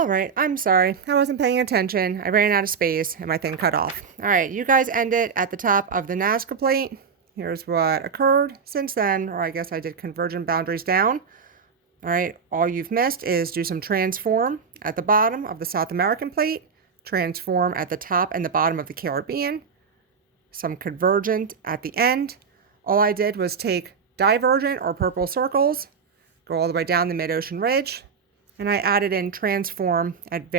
All right, I'm sorry. I wasn't paying attention. I ran out of space and my thing cut off. All right, you guys ended at the top of the Nazca plate. Here's what occurred since then, or I guess I did convergent boundaries down. All right, all you've missed is do some transform at the bottom of the South American plate, transform at the top and the bottom of the Caribbean, some convergent at the end. All I did was take divergent or purple circles, go all the way down the mid-ocean ridge, and I added in transform at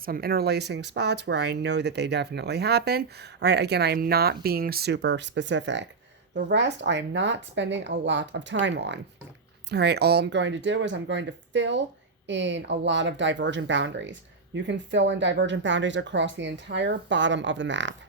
some interlacing spots where I know that they definitely happen. All right, again, I am not being super specific. The rest I am not spending a lot of time on. All right, all I'm going to do is I'm going to fill in a lot of divergent boundaries. You can fill in divergent boundaries across the entire bottom of the map.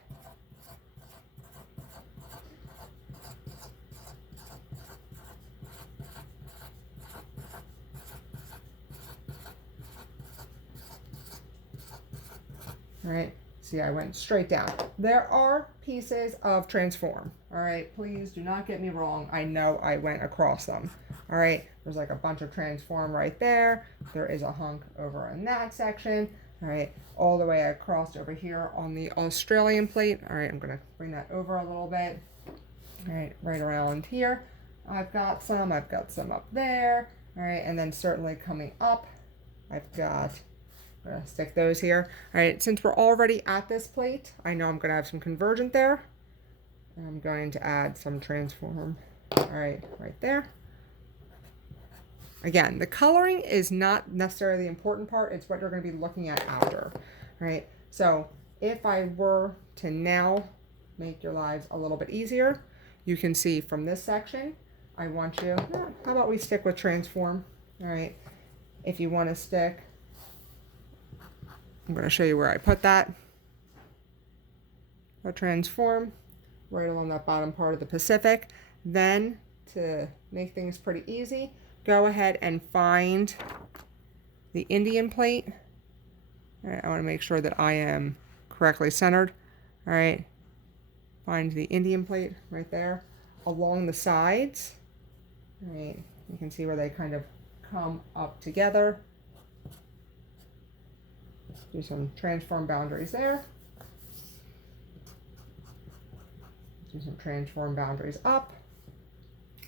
All right, see, I went straight down. There are pieces of transform. All right, please do not get me wrong. I know I went across them. All right, there's like a bunch of transform right there. There is a hunk over in that section. All right, all the way across over here on the Australian plate. All right, I'm gonna bring that over a little bit. All right, right around here. I've got some up there. All right, and then certainly coming up, I'm gonna stick those here. All right, since we're already at this plate, I know I'm gonna have some convergent there. I'm going to add some transform. All right, right there. Again, the coloring is not necessarily the important part. It's what you're going to be looking at after. All right, so if I were to now make your lives a little bit easier, you can see from this section, I want you, how about we stick with transform? All right, if you want to stick, I'm going to show you where I put that. I'll transform right along that bottom part of the Pacific. Then, to make things pretty easy, go ahead and find the Indian plate. All right, I want to make sure that I am correctly centered. All right, find the Indian plate right there. Along the sides, all right, you can see where they kind of come up together. Do some transform boundaries there. Do some transform boundaries up.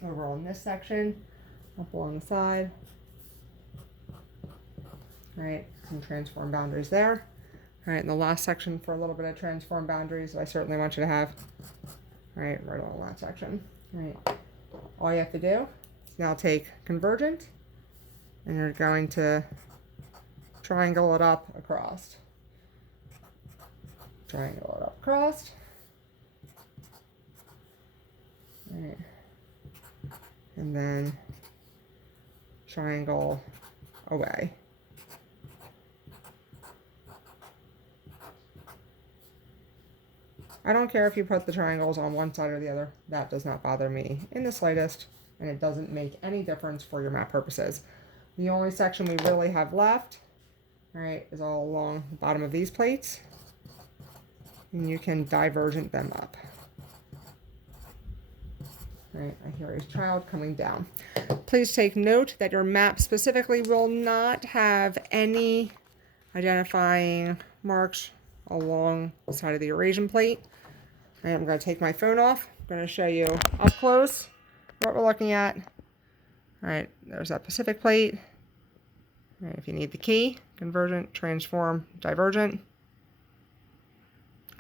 Over on this section, up along the side. All right, some transform boundaries there. All right, and the last section for a little bit of transform boundaries, I certainly want you to have. All right, right along that section. All right, all you have to do is now take convergent, and you're going to triangle it up across. Triangle it up across. All right. And then triangle away. I don't care if you put the triangles on one side or the other. That does not bother me in the slightest, and it doesn't make any difference for your map purposes. The only section we really have left, all right, is all along the bottom of these plates, and you can divergent them up. All right, I hear his child coming down. Please take note that your map specifically will not have any identifying marks along the side of the Eurasian plate. All right, I'm going to take my phone off. I'm going to show you up close what we're looking at. All right, there's that Pacific plate. All right, if you need the key, convergent, transform, divergent.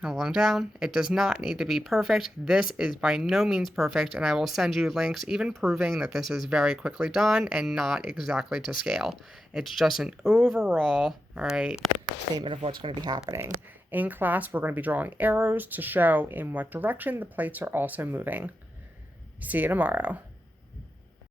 Along down. It does not need to be perfect. This is by no means perfect, and I will send you links even proving that this is very quickly done and not exactly to scale. It's just an overall, all right, statement of what's going to be happening. In class, we're going to be drawing arrows to show in what direction the plates are also moving. See you tomorrow.